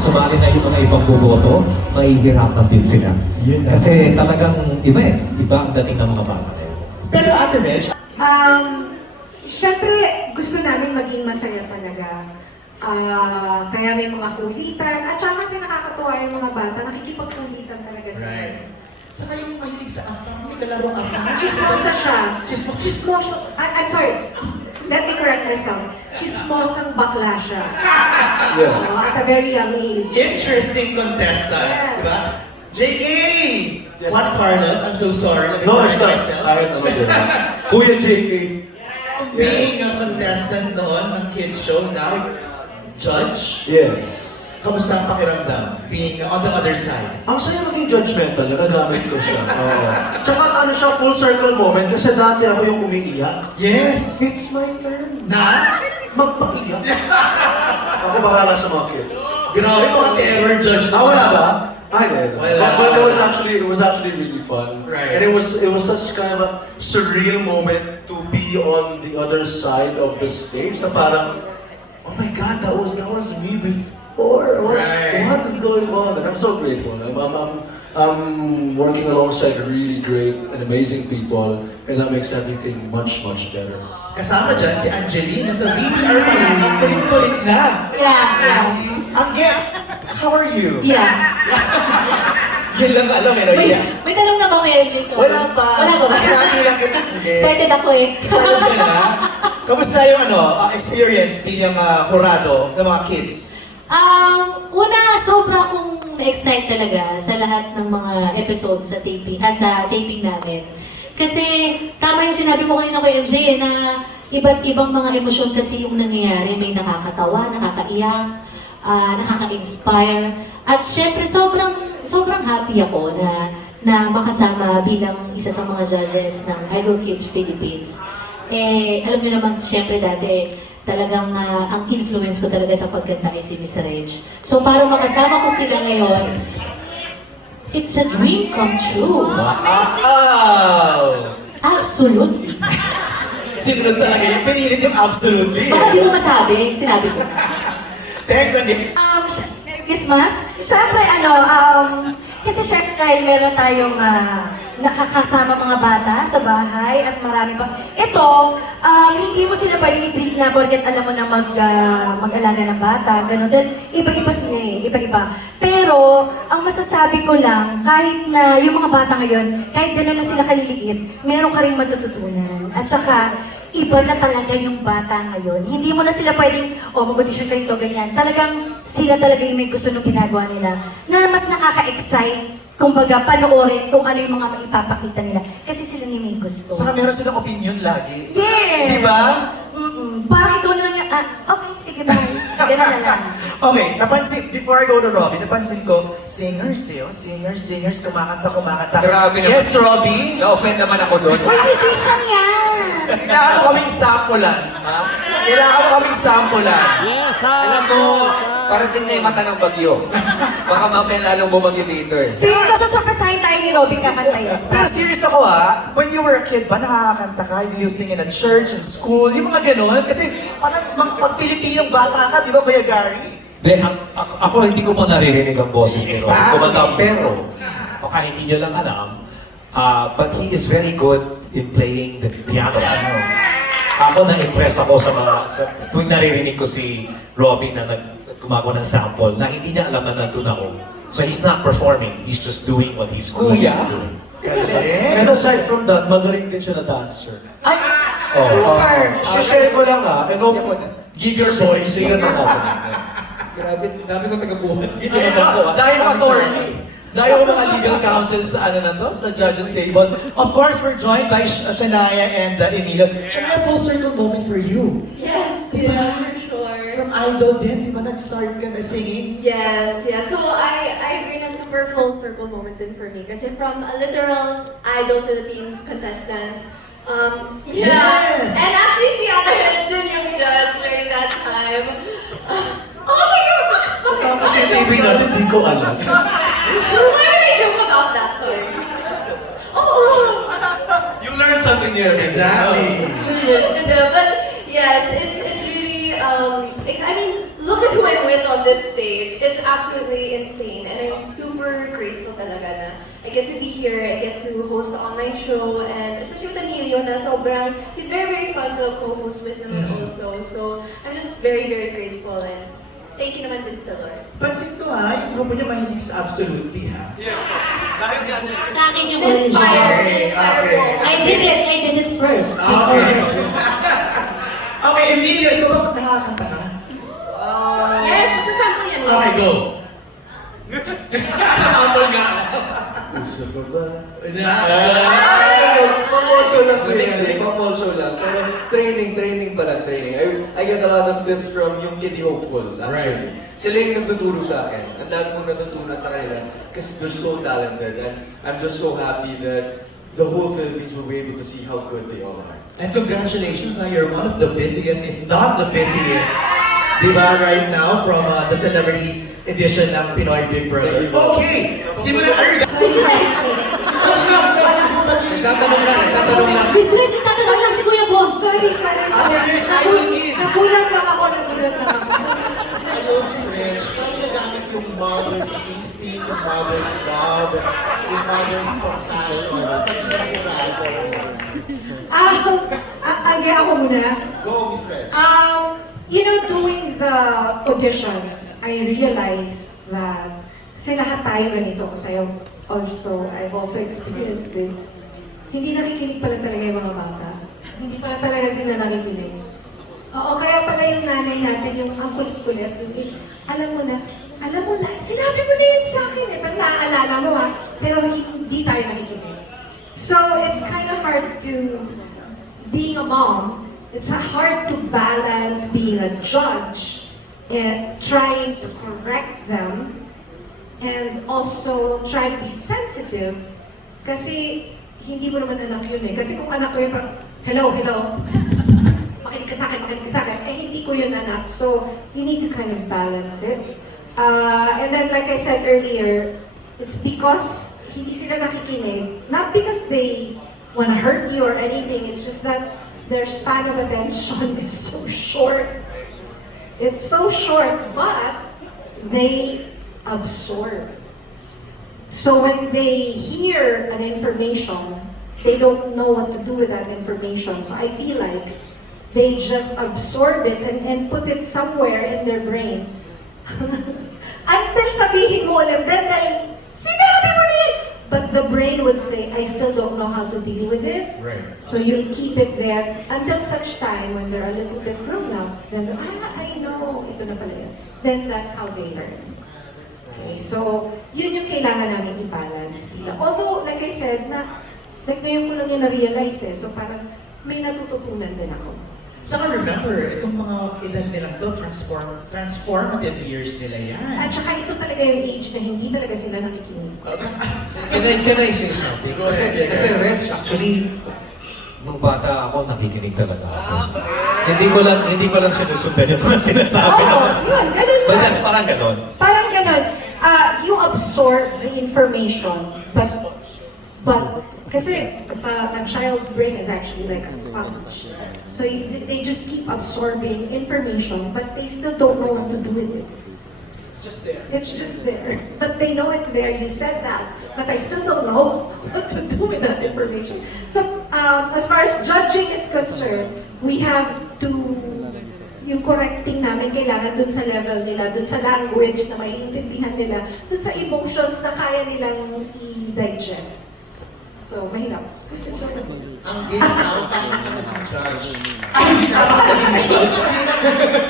sumali na yung mga ibang bumoto, mahihirapan din sila. Yun na. Kasi talagang iba eh. Iba ang dating ng mga bata. Pero Ate Reg, Siyempre, gusto namin maging masaya talaga. Kaya may mga kulitan. At saka kasi nakakatuwa yung mga bata, nakikipagkulitan talaga sila. right. Saka yung mahilig sa afang, may kalarong afang. Chismosa siya. Chismosa. Chismosa. I'm sorry. Let me correct myself. Chismosang bakla siya. Yes. At a very young age. Interesting contestant, Yes. di ba? JK! Yes. Juan Carlos, I'm so sorry. Let me No, correct it's not. myself. I don't know. Kuya JK. Being a contestant noon ng kids show, now judge. Yes. Kamusta ang pakiramdam? Being on the other side. Ang saya maging judgmental, nagagamit ko siya. Oo. Tsaka ano siya, full circle moment, kasi dati ako yung umiiyak. Yes! It's my turn. Na? Magpaiyak. Ako bahala sa mga kids. Grabe mo ang terror judge. Wala ba? Ay, hindi. Wala. But it was actually really fun. Right. And it was such kind of a surreal moment to be on the other side of the stage na parang, oh my God, that was me before. Right. What is going on? And I'm so grateful. I'm working alongside really great and amazing people, and that makes everything much, much better. Kasama dyan si Angeline sa VTR pa lang. Ang kulit-kulit na. Yeah. How are you? Yeah. Yun lang alam eh, no? Yeah. May tanong na ba kayo, Jason? Wala pa. Wala ba? Hati lang kita. Excited ako eh. Excited ka na? Kamusta yung experience bilang hurado ng mga kids? Una, sobra akong na-excite talaga sa lahat ng mga episodes sa taping namin. Kasi tama yung sinabi mo kanina kay MJ na iba't ibang mga emosyon kasi yung nangyayari. May nakakatawa, nakakaiyak, nakaka-inspire. At syempre, sobrang happy ako na makasama bilang isa sa mga judges ng Idol Kids Philippines. Alam niyo naman, syempre dati, talagang ang influence ko talaga sa pagkanta ay si Miss Reg. So para makasama ko sila ngayon, it's a dream come true. Wow! Absolutely. Sinunod talaga yung pinilit yung absolutely. Baka di mo masabi, sinabi ko. Thanks, Angeline. Merry Christmas. Siyempre, kasi syempre dahil meron tayong nakakasama mga bata sa bahay at marami pa. Ito, hindi mo sila pwedeng i-treat na porket alam mo na mag-alaga ng bata, gano'n. Dahil iba-iba sila eh, iba-iba. Pero, ang masasabi ko lang, kahit na yung mga bata ngayon, kahit gano'n lang sila kaliliit, meron ka rin matututunan. At saka, iba na talaga yung bata ngayon. Hindi mo na sila pwedeng, mag-audition ka rito, ganyan. Talagang sila talaga yung may gusto nung ginagawa nila. Na mas nakaka-excite, kumbaga, panoorin kung ano yung mga maipapakita nila. Kasi sila ni may gusto. Saka meron silang opinion lagi. Yes! Di ba? Parang ikaw na lang yung, okay, sige, bye. Ganun na lang. Okay, before I go to Robbie, napansin ko, singers, kumakanta. Grabe naman. Yes, Robbie. Na-offend naman ako doon. Uy, musician yan! Kailangan mo kaming sampulan. Kailangan mo kaming sampulan. Alam mo, parang din na yung mata ng bagyo. Baka mamaya lalong bumagyo dito eh. Feeling ko sasurpresahin tayo ni Robby kakantayin. Pero serious ako when you were a kid ba, nakakanta ka? Do you sing in a church, in school? Yung mga ganon? Kasi parang pag Pilipinong bata ka, di ba, Kuya Gary? Ako hindi ko pa naririnig ang boses ni Ron. Exactly. Kumanta, pero baka hindi niyo lang alam, but he is very good in playing the piano. Ako na-impress ako tuwing naririnig ko si Robin na gumagawa ng sample na hindi niya alam na nandun ako. So he's not performing, he's just doing what he's doing. And aside from that, magaling din siya na dancer. Ay! Super! Share ko lang Give your voice. Singer na ako. Grabe, dami ko tagabuhan. Dahil attorney. Dahil mga legal counsel sa sa judges table. Of course, we're joined by Shania and Emilio. Shania, full circle moment for you. Yes, Diba? yeah, for sure. From Idol din, di ba nag-start ka na singing? Yes, yeah. So I agree na super full circle moment din for me. Kasi from a literal Idol Philippines contestant, Yes! And actually si Ate Reg din yung judge during that time. Oh my God! Tapos yung TV natin, di ko alam. Why would I joke about that? Sorry. Oh! You learn something new. Exactly. But yes, it's really, I mean, look at who I'm with on this stage. It's absolutely insane, and I'm super grateful talaga na I get to be here, I get to host the online show, and especially with Emilio na sobrang, he's very, very fun to co-host with naman also. So, I'm just very, very grateful, and thank you naman din to Lord. Pansin ko ha, yung grupo niya mahilig sa absolutely ha. Sa akin yung Inspire, original. inspire Okay. po. I did it first. Okay. Okay, Emilio, ikaw ba nakakanta ka? Yes, magsasample yan. Okay, go. Sample nga. Gusto ko ba? Pang-show lang po yan, pang-show lang. Pero training pa lang, training. I get a lot of tips from yung Kiddie Hopefuls, actually. Sila yung nagtuturo sa akin. Ang dami kong natutunan sa kanila kasi they're so talented. And I'm just so happy that the whole Philippines will be able to see how good they all are. And congratulations, you're one of the busiest, if not the busiest, di ba, right now from the celebrity edition ng Pinoy Big Brother. Okay, simulan na. Nagtatanong lang. Business, tatanong lang si Kuya Bob. Sorry. Nagulat lang ako. Ayun, Fresh, parang nagamit yung mother's instinct, yung mother's love, yung mother's compassion sa pagiging kurado. Ako muna. Go, Miss Fresh. You know, doing the audition, I realized that kasi lahat tayo ganito, kasi I've also experienced this. Hindi nakikinig pala talaga yung mga bata. Hindi pala talaga sila nakikinig. Oo, kaya pala yung nanay natin, yung ang kulit-kulit, alam mo na, sinabi mo na yun sa akin eh, ba't naaalala mo ha? Pero hindi tayo nakikinig. So, it's kind of hard to, being a mom, it's hard to balance being a judge and trying to correct them and also try to be sensitive kasi hindi mo naman anak yun eh. Kasi kung anak ko yun, hello, makinig ka sa akin, eh hindi ko yun anak. So, you need to kind of balance it. And then, like I said earlier, it's because hindi sila nakikinig, not because they want to hurt you or anything, it's just that their span of attention is so short. It's so short, but they absorb. So when they hear an information, they don't know what to do with that information. So I feel like they just absorb it and put it somewhere in their brain. Until sabihin mo ulit, then sinabi mo na yun! But the brain would say, I still don't know how to deal with it. Right. So you'll keep it there until such time when they're a little bit grown up. Then, I know, ito na pala yun. Then that's how they learn. Okay, so yun yung kailangan namin i-balance. Although, like I said, like ngayon ko lang yung na-realize eh. So parang may natututunan din ako. Saka remember, itong mga edad nilang to, transformative years nila yan. At saka ito talaga yung age na hindi talaga sila nakikinig. Can I say something? Go ahead. Kasi Reds, actually, nung bata ako, nakikinig talaga ako. Hindi ko lang sinusundan yung mga sinasabi. Oo, yun, ganun But lang. that's parang ganon. Parang ganun. You absorb the information, but kasi a child's brain is actually like a sponge. So they just keep absorbing information, but they still don't know what to do with it. It's just there. It's just there. But they know it's there. You said that, but I still don't know what to do with that information. So as far as judging is concerned, we have to, yung correcting namin kailangan dun sa level nila, dun sa language na maiintindihan nila, dun sa emotions na kaya nilang i-digest. So, mahirap. Ang game now, paano ka naging judge?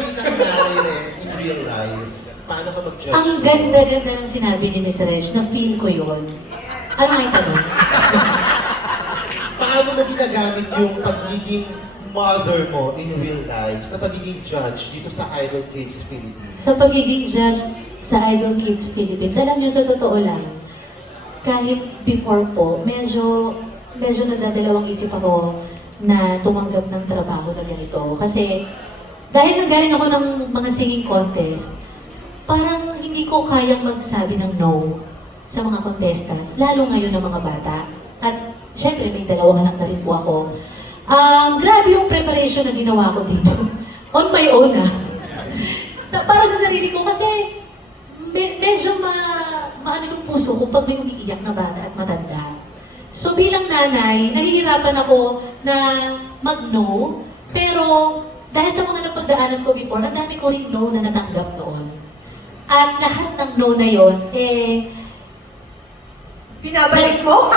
Bilang Mary in real life, paano ka mag-judge? Ang ganda-ganda ng sinabi ni Miss Reg, na feel ko yun. Ano nga yung tanong? Paano mo ginagamit yung pagiging mother mo in real life sa pagiging judge dito sa Idol Kids Philippines? Sa pagiging judge sa Idol Kids Philippines, alam niyo sa totoo lang, kahit before po, medyo nadadalawang isip ako na tumanggap ng trabaho na ganito. Kasi dahil nanggaling ako ng mga singing contest, parang hindi ko kayang magsabi ng no sa mga contestants, lalo ngayon ng mga bata. At syempre may dalawang anak na rin po ako. Grabe yung preparation na ginawa ko dito. On my own Para sa sarili ko kasi medyo maano yung puso ko pag may umiiyak na bata at matanda. So bilang nanay, nahihirapan ako na mag-no, pero dahil sa mga napagdaanan ko before, ang dami ko rin no na natanggap noon. At lahat ng no na yon, Pinabalik mo?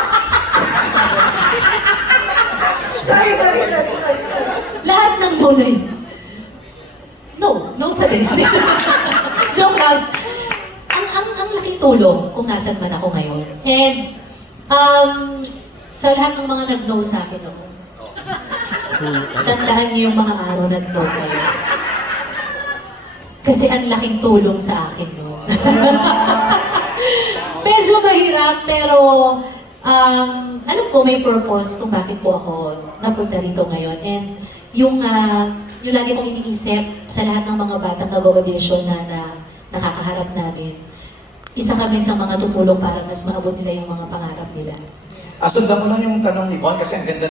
sorry. lahat ng no na yun. No pa din. Joke lang. Ang laking tulong kung nasan man ako ngayon. And, sa lahat ng mga nag-no sa akin ako, tandaan niyo yung mga araw na nag-no kayo. Kasi ang laking tulong sa akin noon. Medyo mahirap, pero alam ko may purpose kung bakit po ako napunta rito ngayon. And yung lagi kong iniisip sa lahat ng mga batang nag-audition na nakakaharap namin, isa kami sa mga tutulong para mas maabot nila yung mga pangarap nila. Sundan mo lang yung tanong ni Von kasi ang ganda